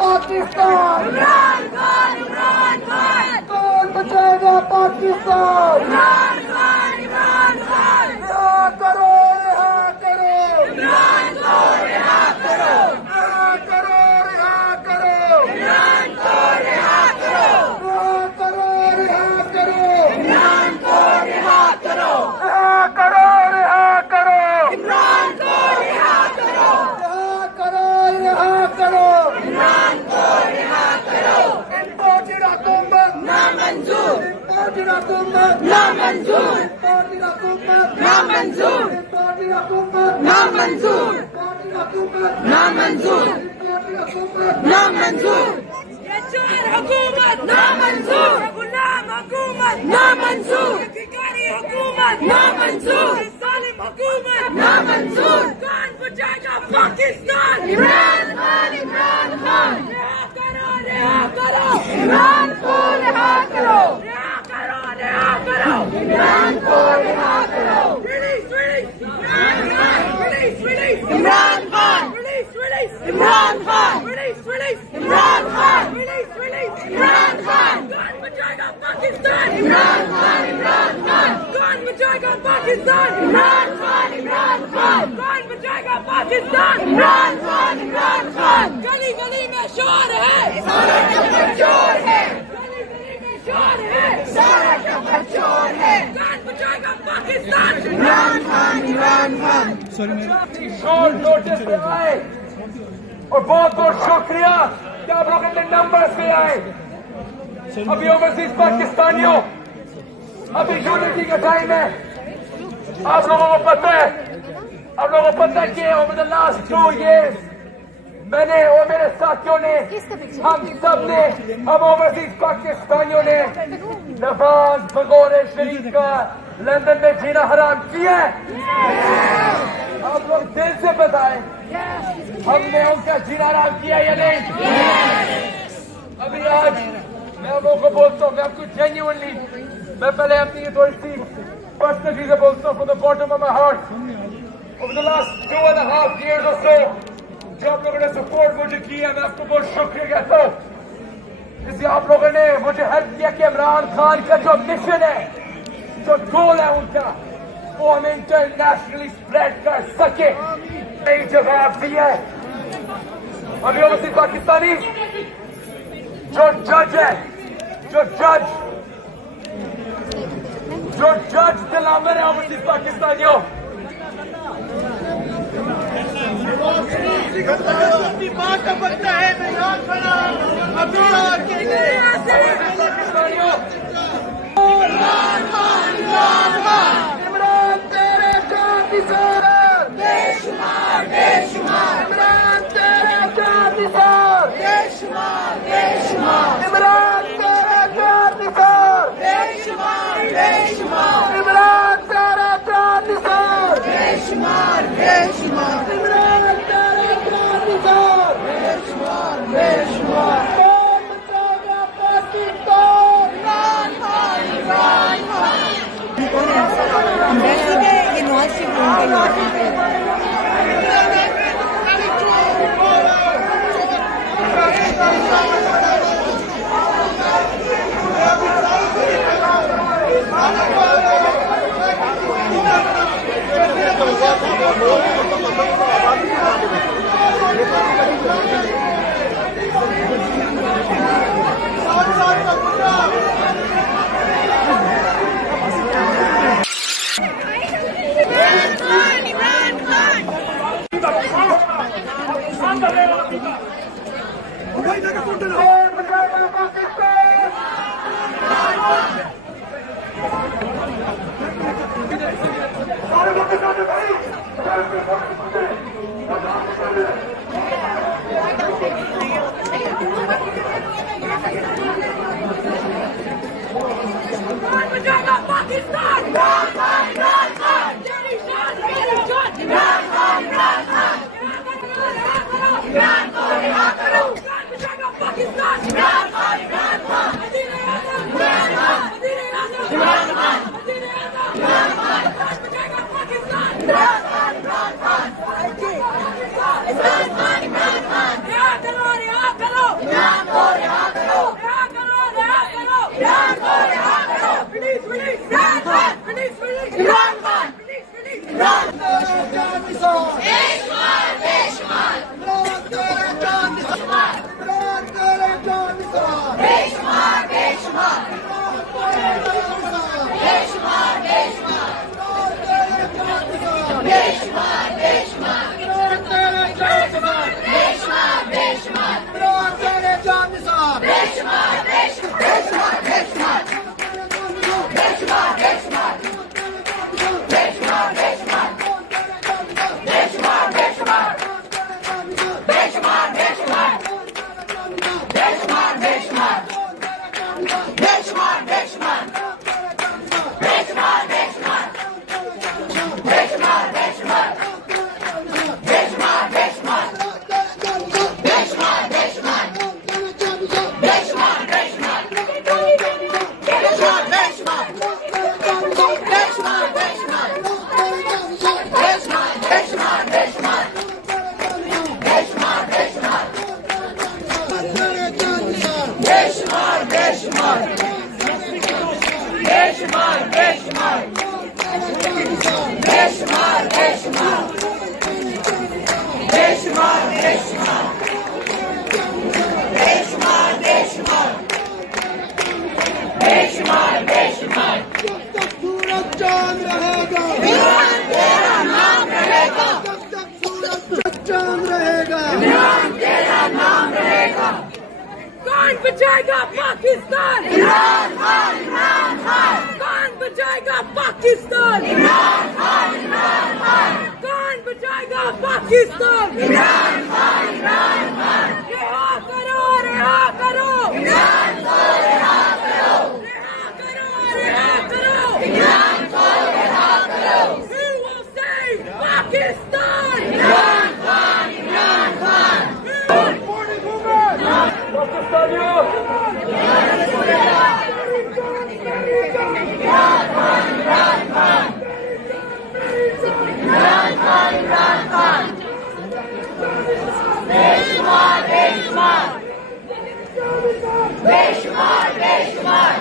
पाकिस्तान, इमरान खान, इमरान खान, कौन बचाएगा पाकिस्तान, इमरान खान, इमरान खान, रिहा करो, रिहा करो, इमरान को रिहा करो, रिहा करो, रिहा करो, इमरान को रिहा करो, रिहा करो, रिहा करो, इमरान को रिहा करो, रिहा करो, रिहा करो, इमरान को रिहा करो, रिहा करो, रिहा करो, इमरान को रिहा करो, इम्पोर्टेड हुकूमत नामंजूर, इम्पोर्टेड हुकूमत नामंजूर, इम्पोर्टेड हुकूमत नामंजूर, इम्पोर्टेड हुकूमत नामंजूर, इम्पोर्टेड हुकूमत नामंजूर, इम्पोर्टेड हुकूमत नामंजूर, ये चोर हुकूमत नामंजूर, गुलाम हुकूमत नामंजूर, भिखारी हुकूमत नामंजूर, जालिम हुकूमत नामंजूर, कौन बचाएगा पाकिस्तान, इमरान खान, इमरान खान, रिहा करो, रिहा करो, इमरान को रिहा करो, रिहा करो, रिहा करो, इमरान को रिहा करो, release, release, Imran Khan, release, release, Imran Khan, release, release, Imran Khan, release, release, Imran Khan, release, release, Imran Khan, कौन बचाएगा पाकिस्तान, इमरान खान, इमरान खान, कौन बचाएगा पाकिस्तान, इमरान खान, इमरान खान, कौन बचाएगा पाकिस्तान, इमरान खान, इमरान खान, गली गली में शोर है, सारा टब्बर चोर है, गली गली में शोर है, सारा टब्बर चोर है, कौन बचाएगा पाकिस्तान, इमरान खान, इमरान खान। शॉर्ट नोटिस पे आए और बहुत बहुत शुक्रिया कि आप लोग इतने नंबर पे आए। अभी ओवरसीज पाकिस्तानियों, अभी यूनिटी का टाइम है। आप लोगों को पता है, आप लोगों को पता है कि ओवर द लास्ट 2 years मैंने और मेरे साथियों ने, हम सब ने, हम ओवरसीज पाकिस्तानियों ने नवाज बगौर शरीफ का लंदन में जीना हराम किया है। आप लोग दिल से बताएं, हमने उनका जीना हराम किया या नहीं? अभी आज मैं आप लोगों को बोलता हूँ, मैं आपको जेन्युइनली, मैं पहले अपनी ये थोड़ी सी पर्सनल चीजें बोलता हूँ, from the bottom of my heart. Over the last 2.5 years or so जो आप लोगों ने सपोर्ट मुझे किया, मैं आपको बहुत शुक्रिया कहता हूँ। इसलिए आप लोगों ने मुझे हेल्प किया कि इमरान खान का जो मिशन है, जो गोल है उनका, वो हम इंटरनेशनली स्प्रेड कर सके। यही जवाब दिया है। अभी ओवरसीज पाकिस्तानी जो जज है, जो जज दिलावर है ओवरसीज पाकिस्तानियों, बात का बनता है, मैं यहाँ खड़ा अभी अकेले पाकिस्तानियों, इमरान तेरे काफी सारा बेशुमार, बेशुमार, इमरान तेरे काफी सार बेशुमार, बेशुमार, इमरान तेरे काफी सार बेशुमार, बेशुमार, इमरान तेरे काफी सार बेशुमार, बेशुमार, इमरान तेरे काफी सार बेशुमार, बेशुमार, कौन बचाएगा पाकिस्तान, इमरान खान, इमरान खान। वैसे के ये नॉइज की फोन के कौन बचाएगा पाकिस्तान, सारे लोग साथ भाई कौन बचाएगा पाकिस्तान, इमरान खान, इमरान खान, तेरी शान, इमरान खान, इमरान खान, इमरान को रिहा करो, कौन बचाएगा पाकिस्तान, इमरान खान, इमरान खान, इमरान खान, इमरान खान, इमरान खान, कौन बचाएगा पाकिस्तान, इमरान खान, इमरान खान, इमरान खान, इमरान खान, रिहा करो, रिहा करो, बेशुमार बेशुमार बेशुमार बेशुमार बेशुमार बेशुमार बेशुमार बेशुमार बेशुमार बेशुमार बेशुमार बेशुमार जब तक सूरज चांद रहेगा ईरान तेरा नाम रहेगा जब तक सूरज चांद रहेगा ईरान तेरा नाम रहेगा कौन बचाएगा पाकिस्तान इमरान खान इमरान खान कौन बचाएगा पाकिस्तान इमरान खान इमरान खान कौन बचाएगा पाकिस्तान इमरान खान इमरान खान रिहा करो रिहा करो इमरान को रिहा करो रिहा करो इमरान को रिहा करो Who will save Pakistan? Imran Khan Imran Khan Imran Khan Imran Khan बेशुमार बेशुमार बेशुमार बेशुमार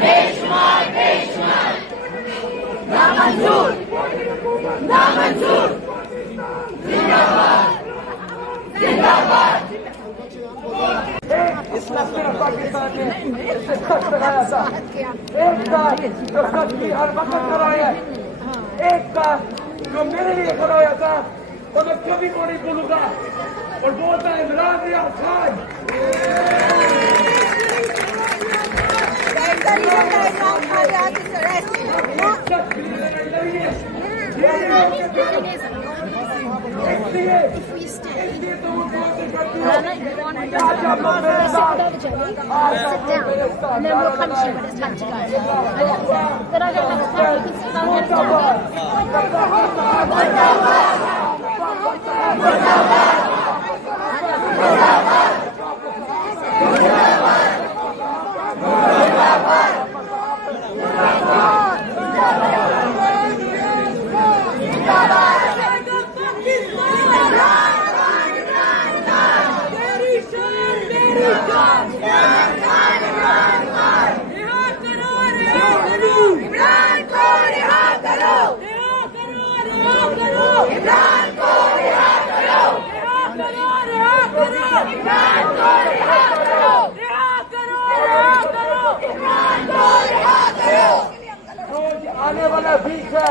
बेशुमार बेशुमार नामंजूर नामंजूर जिंदाबाद जिंदाबाद इस नस्ल पाकिस्तान ने इससे सख्त लगाया था। एक था जो सच की हर वक्त कराया, एक था जो मेरे लिए कराया था और मैं कभी को नहीं भूलूंगा, और वो था इमरान रियाज खान। इसलिए तो वो बहुत ही करती है। आज आप लोग मेरे साथ, आज आप लोग मेरे साथ आने वाला वीक है,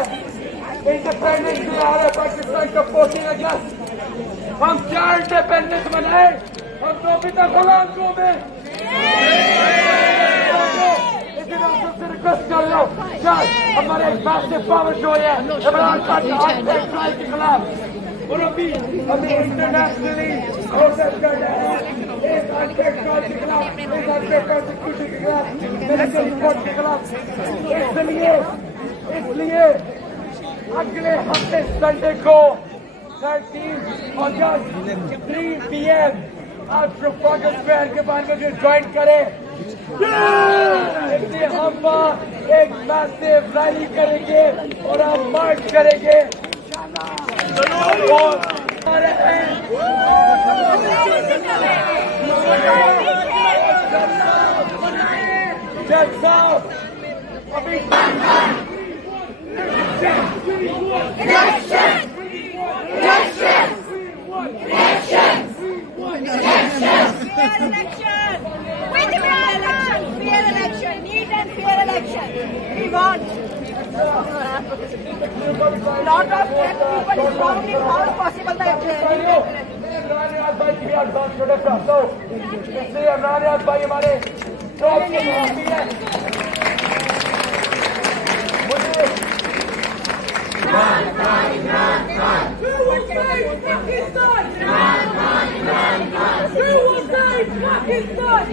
इंडिपेंडेंस डे आ रहा है पाकिस्तान का 14 अगस्त। हम क्या इंडिपेंडेंस मनाए, हम तो अभी तक गुलाम क्यों में। लेकिन हम सबसे रिक्वेस्ट कर लो, चल हमारे एक मैसिव पावर शो है इमरान खान के खिलाफ, और अभी हमें इंटरनेशनली प्रोटेस्ट करना है इस अनपेक्ट्रोल के खिलाफ, इस अनपेक्ट्रोल सिक्योरिटी के खिलाफ, मिलिट्री रिपोर्ट के खिलाफ। इसलिए अगले हफ्ते संडे को 13 अगस्त 3 PM आप ट्रफालगर स्क्वायर के बाद में ज्वाइन करें। इसलिए हम वहाँ एक मैसिव रैली करेंगे और हम मार्च करेंगे। जज साहब अभी We want lot of people strongly found possible that Imran Riaz भाई की भी एडवांस छोटा सा, तो इसलिए इमरान रियाज भाई हमारे टॉप के मुखी है। मुझे Who will save Pakistan? Who will save Pakistan?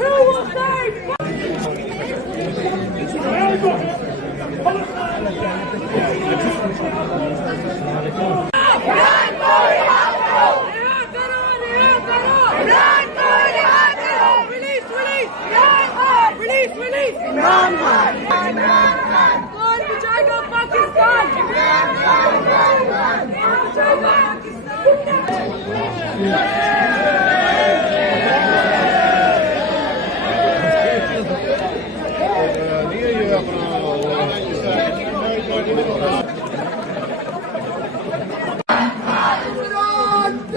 Who will save Release! Imran Khan! कौन बचाएगा पाकिस्तान? कौन बचाएगा पाकिस्तान?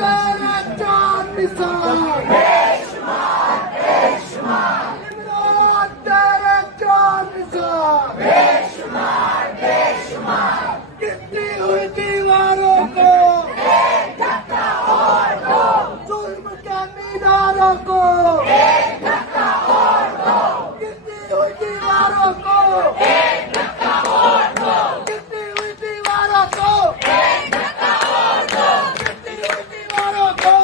तेरे चांद निशान बेशुमार बेशुमार इमरान तेरे चांद निशान बेशुमार बेशुमार गिरती हुई दीवारों को एक धक्का और दो जुल्म के मीनारों को एक धक्का और दो गिरती हुई दीवारों को एक धक्का और दो गिरती हुई दीवारों को एक धक्का और दो गिरती हुई दीवारों को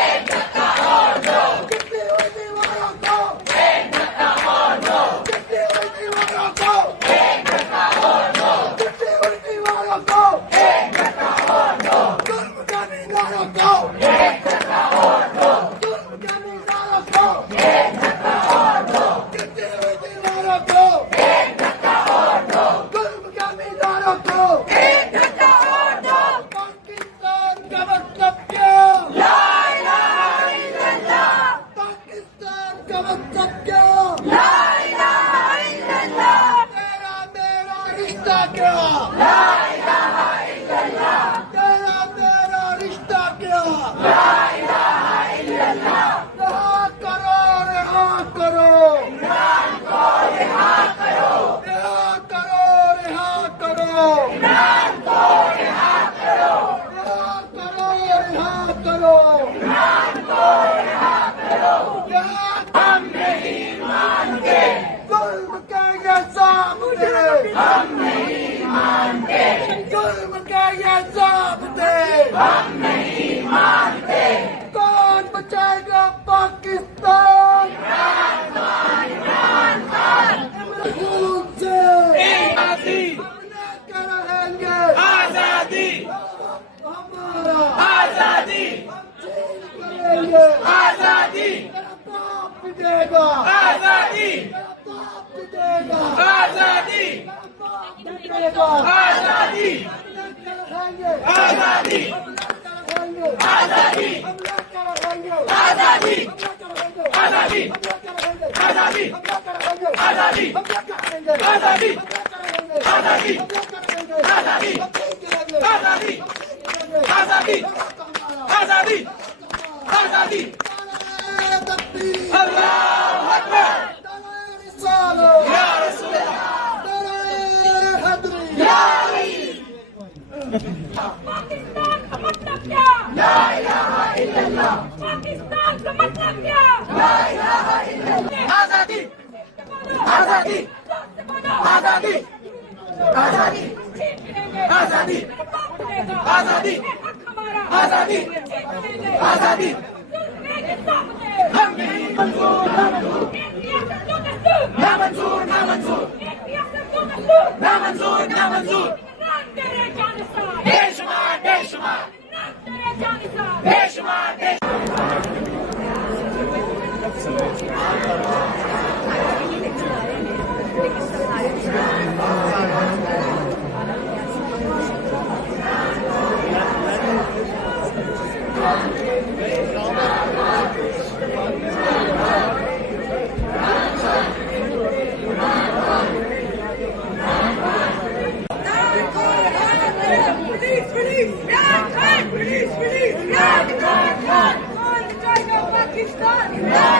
एक धक्का और दो गिरती हुई दीवारों को एक धक्का और दो गिरती हुई दीवारों को एक धक्का और दो गिरती हुई दीवारों को एक धक्का और दो जुल्म के मीनारों को एक धक्का और दो जुल्म के मीनारों को एक धक्का और दो गिरती हुई दीवारों को एक धक्का और दो जुल्म के मीनारों को एक धक्का और दो पाकिस्तान का मतलब क्या ला इलाहा इल्लल्लाह पाकिस्तान का मतलब क्या ला इलाहा इल्लल्लाह तेरा मेरा रिश्ता क्या ला इलाहा इल्लल्लाह तेरा मेरा रिश्ता क्या ला इलाहा इल्लल्लाह रहा करो रहा करो इमरान को रिहा करो रहा करो रहा करो इमरान को रिहा करो रहा करो रहा करो इमरान को रिहा करो हम नहीं मानते जुल्म के ये ज़ाब्ते हम नहीं मानते जुल्म के ये ज़ाब्ते हम नहीं मानते कौन बचाएगा पाकिस्तान इमरान खान खून से आज़ादी हम लेकर रहेंगे आज़ादी हमारा आज़ादी हम छीन करेंगे आज़ादी तेरा बाप पिटेगा आज़ादी तेरा बाप पिटेगा आज़ादी तेरा बाप पिटेगा आज़ादी हम लेकर रहेंगे आज़ादी हम लेकर रहेंगे आज़ादी हम लेकर रहेंगे आज़ादी हम लेकर रहेंगे आज़ादी हम लेकर रहेंगे आज़ादी हम लेकर रहेंगे आज़ादी हम लेकर रहेंगे आज़ादी हम लेकर रहेंगे आज़ादी हम लेकर रहेंगे आज़ादी हम छीन करेंगे आज़ादी हम छीन करेंगे आज़ादी आज़ादी आज़ादी नारे तकबीर अल्लाहु अकबर नारे रिसालत या रसूल अल्लाह नारे हैदरी या अली पाकिस्तान का मतलब क्या ला इलाहा इल्लल्लाह पाकिस्तान का मतलब क्या ला इलाहा इल्लल्लाह आज़ादी आज़ादी आज़ादी आज़ादी आज़ादी आज़ादी आज़ादी आज़ादी हम नहीं मंजूर ना मंजूर ना मंजूर ना मंजूर ना मंजूर बेशुमार बेशुमार बेशुमार Pakistan!